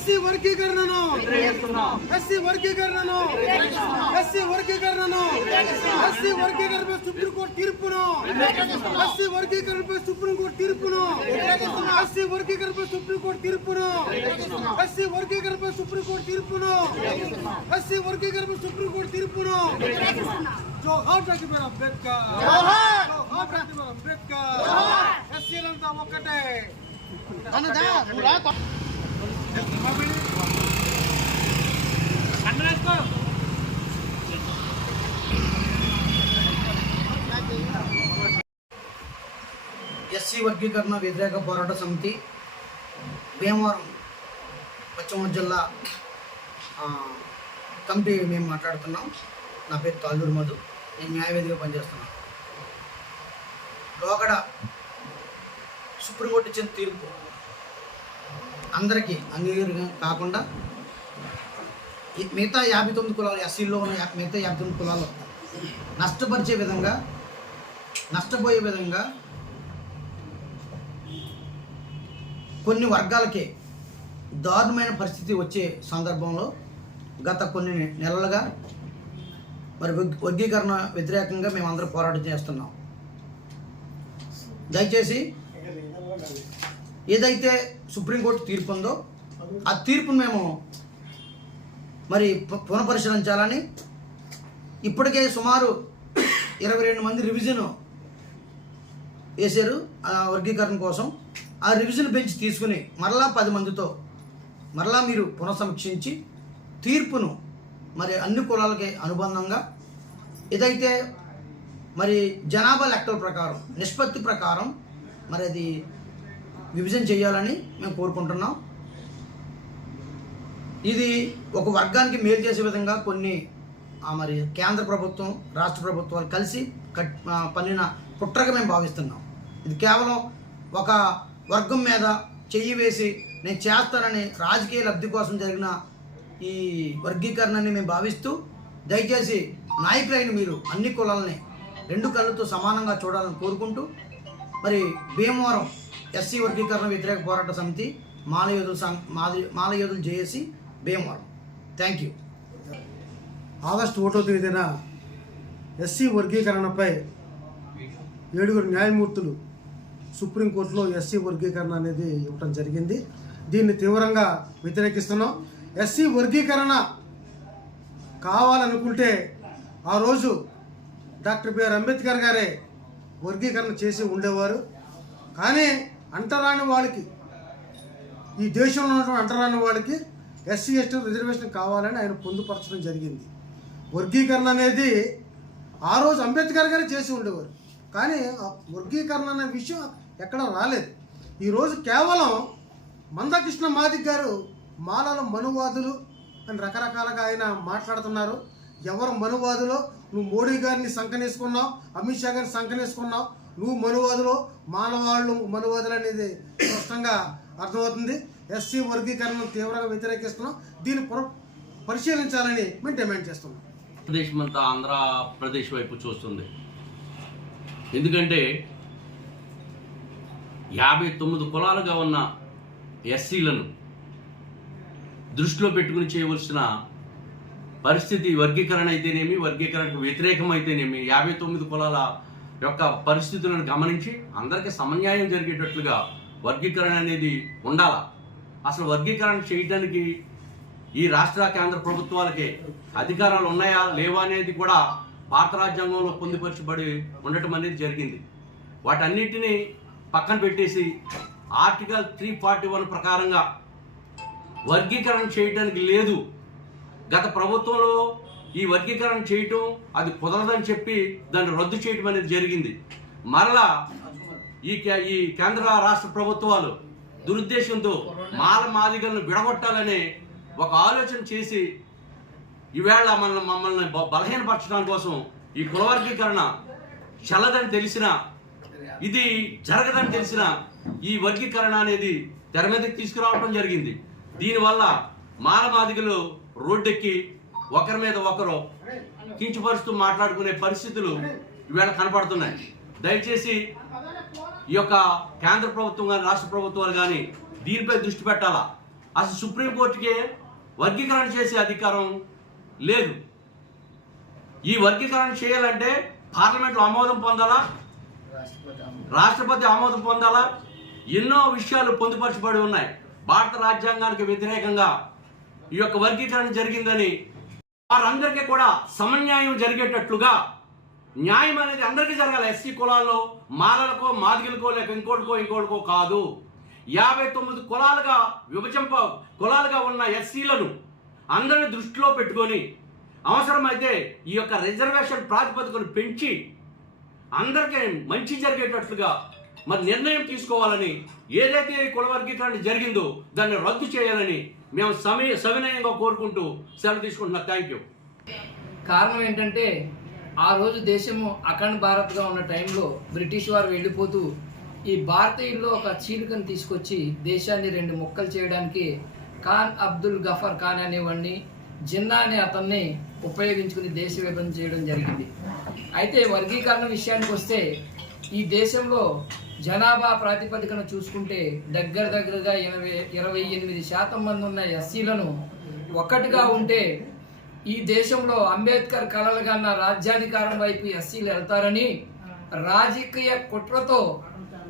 SC వర్గీకరణను SC వర్గీకరణను SC వర్గీకరణను ఎస్సీ వర్గీకరణపై సుప్రీంకోర్టు తీర్పును ఎస్సీ వర్గీకరణపై సుప్రీంకోర్టు తీర్పును ఎస్సీ వర్గీకరణపై సుప్రీంకోర్టు తీర్పును ఎస్సీ వర్గీకరణపై సుప్రీంకోర్టు తీర్పును ఎస్సీ వర్గీకరణపై సుప్రీంకోర్టు తీర్పును జోహార్ డాక్టర్ అంబేద్కర్. జోహార్ డాక్టర్ అంబేద్కర్. ఎస్సీలంతా ఒక్కటే. ఎస్సీ వర్గీకరణ వ్యతిరేక పోరాట సమితి భీమవరం పశ్చిమ జిల్లా కమిటీ మేము మాట్లాడుతున్నాం. నా పేరు తాళ్ళూరు మధు. నేను న్యాయవేదిగా పనిచేస్తున్నాను లోగడ సుప్రీంకోర్టు ఇచ్చిన తీర్పు. అందరికీ అంగీకారం కాకుండా ఈ మిగతా యాభై తొమ్మిది కులాలు ఎస్సీలో ఉన్న మిగతా యాభై తొమ్మిది కులాలు నష్టపరిచే విధంగా నష్టపోయే విధంగా కొన్ని వర్గాలకే దారుణమైన పరిస్థితి వచ్చే సందర్భంలో గత కొన్ని నెలలుగా మరి వర్గీకరణ వ్యతిరేకంగా మేమందరం పోరాటం చేస్తున్నాం. దయచేసి ఏదైతే సుప్రీంకోర్టు తీర్పు ఉందో ఆ తీర్పును మేము మరి పునఃపరిశీలించాలని ఇప్పటికే సుమారు ఇరవై రెండు మంది రివిజన్ వేశారు ఆ వర్గీకరణ కోసం. ఆ రివిజన్ బెంచ్ తీసుకుని మరలా పది మందితో మరలా మీరు పునఃసమీక్షించి తీర్పును మరి అన్ని కులాలకి అనుబంధంగా ఇదైతే మరి జనాభా లెక్కల ప్రకారం నిష్పత్తి ప్రకారం మరి అది విభజన చేయాలని మేము కోరుకుంటున్నాం. ఇది ఒక వర్గానికి మేలు చేసే విధంగా కొన్ని మరి కేంద్ర ప్రభుత్వం రాష్ట్ర ప్రభుత్వాలు కలిసి కట్ పన్నిన కుట్రగా మేము భావిస్తున్నాం. ఇది కేవలం ఒక వర్గం మీద చెయ్యి వేసి నేను చేస్తానని రాజకీయ లబ్ధి కోసం జరిగిన ఈ వర్గీకరణని మేము భావిస్తూ దయచేసి నాయకులైన మీరు అన్ని కులాలని రెండు కళ్ళతో సమానంగా చూడాలని కోరుకుంటూ మరి భీమవరం ఎస్సీ వర్గీకరణ వ్యతిరేక పోరాట సమితి మాలయోధుల సం మాల మాలయోధులు JAC Bhimavaram. Thank you August ఒకటో తేదీన ఎస్సీ వర్గీకరణపై ఏడుగురు న్యాయమూర్తులు సుప్రీంకోర్టులో ఎస్సీ వర్గీకరణ అనేది ఇవ్వటం జరిగింది. దీన్ని తీవ్రంగా వ్యతిరేకిస్తున్నాం. ఎస్సీ వర్గీకరణ కావాలనుకుంటే ఆ రోజు డాక్టర్ బిఆర్ అంబేద్కర్ గారే వర్గీకరణ చేసి ఉండేవారు. కానీ అంటరాని వాళ్ళకి ఈ దేశంలో ఉన్నటువంటి అంటరాని వాళ్ళకి ఎస్సీ ఎస్టీ రిజర్వేషన్ కావాలని ఆయన పొందుపరచడం జరిగింది. వర్గీకరణ అనేది ఆ రోజు అంబేద్కర్ గారే చేసి ఉండేవారు. కానీ వర్గీకరణ అనే విషయం ఎక్కడ రాలేదు. ఈరోజు కేవలం మందకృష్ణ మాదిక్ గారు మాలల మనువాదులు అని రకరకాలుగా ఆయన మాట్లాడుతున్నారు. ఎవరు మనువాదులో? నువ్వు మోడీ గారిని సంకనేసుకున్నావు అమిత్ షా గారిని సంకనేసుకున్నావు నువ్వు మనువాదులో మానవాళ్ళు మనువాదులు అనేది స్పష్టంగా అర్థమవుతుంది. ఎస్సీ వర్గీకరణను తీవ్రంగా వ్యతిరేకిస్తున్నాం. దీన్ని పరిశీలించాలని మేము డిమాండ్ చేస్తున్నాం. దేశం అంతా ఆంధ్రప్రదేశ్ వైపు చూస్తుంది. ఎందుకంటే యాభై తొమ్మిది కులాలుగా ఉన్న ఎస్సీలను దృష్టిలో పెట్టుకుని చేయవలసిన పరిస్థితి వర్గీకరణ అయితేనేమి వర్గీకరణకు వ్యతిరేకం అయితేనేమి యాభై తొమ్మిది కులాల యొక్క పరిస్థితులను గమనించి అందరికీ సమన్యాయం జరిగేటట్లుగా వర్గీకరణ అనేది ఉండాల? అసలు వర్గీకరణ చేయడానికి ఈ రాష్ట్ర కేంద్ర ప్రభుత్వాలకి అధికారాలు ఉన్నాయా లేవా అనేది కూడా భారత రాజ్యాంగంలో పొందుపరచబడి ఉండటం అనేది జరిగింది. వాటన్నిటినీ పక్కన పెట్టేసి ఆర్టికల్ త్రీ ఫార్టీ వన్ ప్రకారంగా వర్గీకరణ చేయడానికి లేదు. గత ప్రభుత్వంలో ఈ వర్గీకరణ చేయటం అది కుదరదని చెప్పి దాన్ని రద్దు చేయటం అనేది జరిగింది. మరలా ఈ కే- ఈ కేంద్ర రాష్ట్ర ప్రభుత్వాలు దురుద్దేశంతో మాల మాదిగలను విడగొట్టాలనే ఒక ఆలోచన చేసి ఈవేళ మన మమ్మల్ని బలహీనపరచడం కోసం ఈ కులవర్గీకరణ చల్లదని తెలిసిన ఇది జరగదని తెలిసిన ఈ వర్గీకరణ అనేది తెర మీదకి తీసుకురావడం జరిగింది. దీనివల్ల మాల మాదిగలు రోడ్డెక్కి ఒకరి మీద ఒకరు కించపరుస్తూ మాట్లాడుకునే పరిస్థితులు ఇవాళ కనపడుతున్నాయి. దయచేసి ఈ యొక్క కేంద్ర ప్రభుత్వం కానీ రాష్ట్ర ప్రభుత్వాలు కానీ దీనిపై దృష్టి పెట్టాలా? అసలు సుప్రీంకోర్టుకి వర్గీకరణ చేసే అధికారం లేదు. ఈ వర్గీకరణ చేయాలంటే పార్లమెంట్లో ఆమోదం పొందాలా? రాష్ట్రపతి ఆమోదం పొందాలా? ఎన్నో విషయాలు పొందుపరచబడి ఉన్నాయి. భారత రాజ్యాంగానికి వ్యతిరేకంగా ఈ యొక్క వర్గీకరణ జరిగిందని వారందరికీ కూడా సమన్యాయం జరిగేటట్లుగా న్యాయం అనేది అందరికీ జరగాలి. ఎస్సీ కులాల్లో మాలలకో మాదిగలకో లేక ఇంకోటికో ఇంకోటికో కాదు. యాభై తొమ్మిది కులాలుగా విభజింప కులాలుగా ఉన్న ఎస్సీలను అందరిని దృష్టిలో పెట్టుకొని అవసరమైతే ఈ యొక్క రిజర్వేషన్ ప్రాతిపదికను పెంచి అందరికీ మంచి జరిగేటట్లుగా మరి నిర్ణయం తీసుకోవాలని ఏదైతే కులవర్గీకరణ కుల వర్గీకరణ జరిగిందో దాన్ని రద్దు చేయాలని మేము సమయ సవినయంగా కోరుకుంటూ సెలవు తీసుకుంటున్నా. థ్యాంక్ యూ కారణం ఏంటంటే ఆ రోజు దేశము అఖండ భారత్గా ఉన్న టైంలో బ్రిటిష్ వారు వెళ్ళిపోతూ ఈ భారతీయుల్లో ఒక చీలికను తీసుకొచ్చి దేశాన్ని రెండు ముక్కలు చేయడానికి ఖాన్ అబ్దుల్ గఫర్ ఖాన్ అనేవాడిని జిన్నా అనే అతన్ని ఉపయోగించుకుని దేశ విభజన చేయడం జరిగింది. అయితే వర్గీకరణ విషయానికి వస్తే ఈ దేశంలో జనాభా ప్రాతిపదికన చూసుకుంటే దగ్గర దగ్గరగా ఎనభై ఇరవై ఎనిమిది శాతం మంది ఉన్న ఎస్సీలను ఒక్కటిగా ఉంటే ఈ దేశంలో అంబేద్కర్ కలలుగన్న రాజ్యాధికారం వైపు ఎస్సీలు వెళ్తారని రాజకీయ కుట్రతో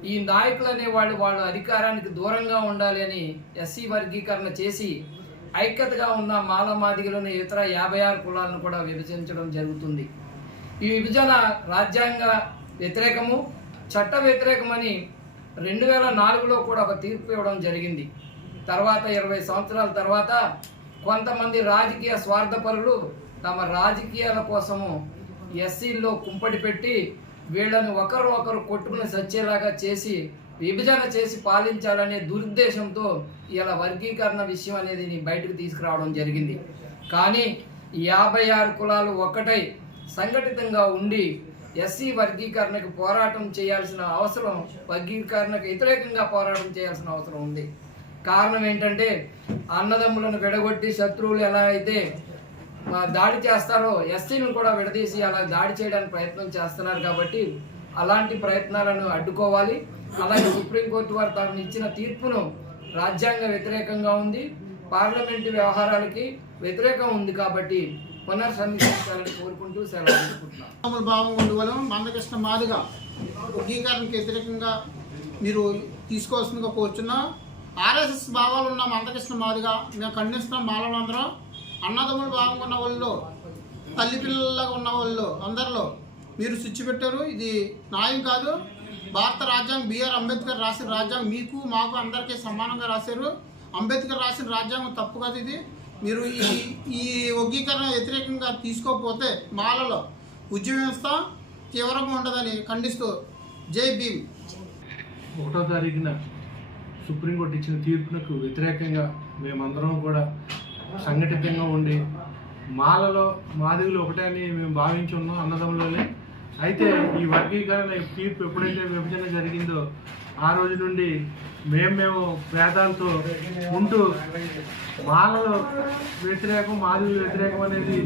ఈ నాయకులు అనేవాళ్ళు వాళ్ళు అధికారానికి దూరంగా ఉండాలి అని ఎస్సీ వర్గీకరణ చేసి ఐక్యతగా ఉన్న మాలమాదిగలను ఇతర యాభై ఆరు కులాలను కూడా విభజించడం జరుగుతుంది. ఈ విభజన రాజ్యాంగ వ్యతిరేకము చట్ట వ్యతిరేకమని రెండు వేల నాలుగులో కూడా ఒక తీర్పు ఇవ్వడం జరిగింది. తర్వాత ఇరవై సంవత్సరాల తర్వాత కొంతమంది రాజకీయ స్వార్థపరులు తమ రాజకీయాల కోసము ఎస్సీల్లో కుంపటి పెట్టి వీళ్ళని ఒకరు ఒకరు కొట్టుకుని సచ్చేలాగా చేసి విభజన చేసి పాలించాలనే దురుద్దేశంతో ఇలా వర్గీకరణ విషయం అనేది బయటకు తీసుకురావడం జరిగింది. కానీ యాభై ఆరు కులాలు ఒక్కటై సంఘటితంగా ఉండి ఎస్సీ వర్గీకరణకు పోరాటం చేయాల్సిన అవసరం వర్గీకరణకు వ్యతిరేకంగా పోరాటం చేయాల్సిన అవసరం ఉంది. కారణం ఏంటంటే అన్నదమ్ములను విడగొట్టి శత్రువులు ఎలా అయితే దాడి చేస్తారో ఎస్సీలను కూడా విడదీసి అలా దాడి చేయడానికి ప్రయత్నం చేస్తున్నారు కాబట్టి అలాంటి ప్రయత్నాలను అడ్డుకోవాలి. అలాగే సుప్రీంకోర్టు వారు తాను ఇచ్చిన తీర్పును రాజ్యాంగ వ్యతిరేకంగా ఉంది. పార్లమెంటు వ్యవహారాలకి వ్యతిరేకం ఉంది కాబట్టి పునర్సమీక్షించాలని కోరుకుంటూ సెలవు తీసుకుంటున్నాను భావం మందకృష్ణ మాదిగా వర్గీకరణకి వ్యతిరేకంగా మీరు తీసుకోవాల్సిందిగా కోరుచున్నా ఆర్ఎస్ఎస్ భావాలు ఉన్న మందకృష్ణ మాదిగా మేము ఖండిస్తున్నాం మాలలందరం అన్నదమ్ముల భావం ఉన్న వాళ్ళు తల్లి పిల్లలుగా ఉన్న వాళ్ళు అందరిలో మీరు స్విచ్ పెట్టారు. ఇది న్యాయం కాదు. భారత రాజ్యాంగం బిఆర్ అంబేద్కర్ రాసిన రాజ్యాంగం మీకు మాకు అందరికీ సమానంగా రాశారు. అంబేద్కర్ రాసిన రాజ్యాంగం తప్పు కాదు ఇది. మీరు ఈ ఈ వర్గీకరణ వ్యతిరేకంగా తీసుకోకపోతే మాలలో ఉద్యమ వ్యవస్థ తీవ్రంగా ఉండదని ఖండిస్తూ జై భీమ్. ఒకటో తారీఖున సుప్రీంకోర్టు ఇచ్చిన తీర్పునకు వ్యతిరేకంగా మేమందరం కూడా సంఘటితంగా ఉండి మాలలో మాదిగులు ఒకటే అని మేము భావించి ఉన్నాం అన్నదమ్ములోనే. అయితే ఈ వర్గీకరణ తీర్పు ఎప్పుడైతే విభజన జరిగిందో ఆ రోజు నుండి మేము మేము భేదాలతో ఉంటూ వాళ్ళలో వ్యతిరేకం మాదిగులు వ్యతిరేకం అనేది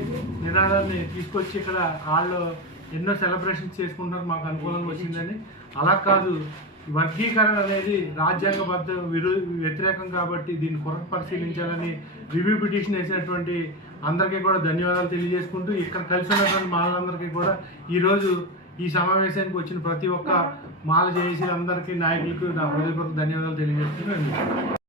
నినాదాన్ని తీసుకొచ్చి ఇక్కడ వాళ్ళు ఎన్నో సెలబ్రేషన్స్ చేసుకుంటున్నారు. మాకు అనుకూలంగా వచ్చిందని. అలా కాదు వర్గీకరణ అనేది రాజ్యాంగబద్ధ విరు వ్యతిరేకం కాబట్టి దీన్ని పునః పరిశీలించాలని రివ్యూ పిటిషన్ వేసినటువంటి అందరికీ కూడా ధన్యవాదాలు తెలియజేసుకుంటూ ఇక్కడ కలిసి ఉన్నటువంటి మాలందరికీ కూడా ఈరోజు ఈ సమావేశానికి వచ్చిన ప్రతి ఒక్క మాల చేసి అందరికీ నాయకులకు నా హృదయపూర్వక ధన్యవాదాలు తెలియజేస్తున్నాను.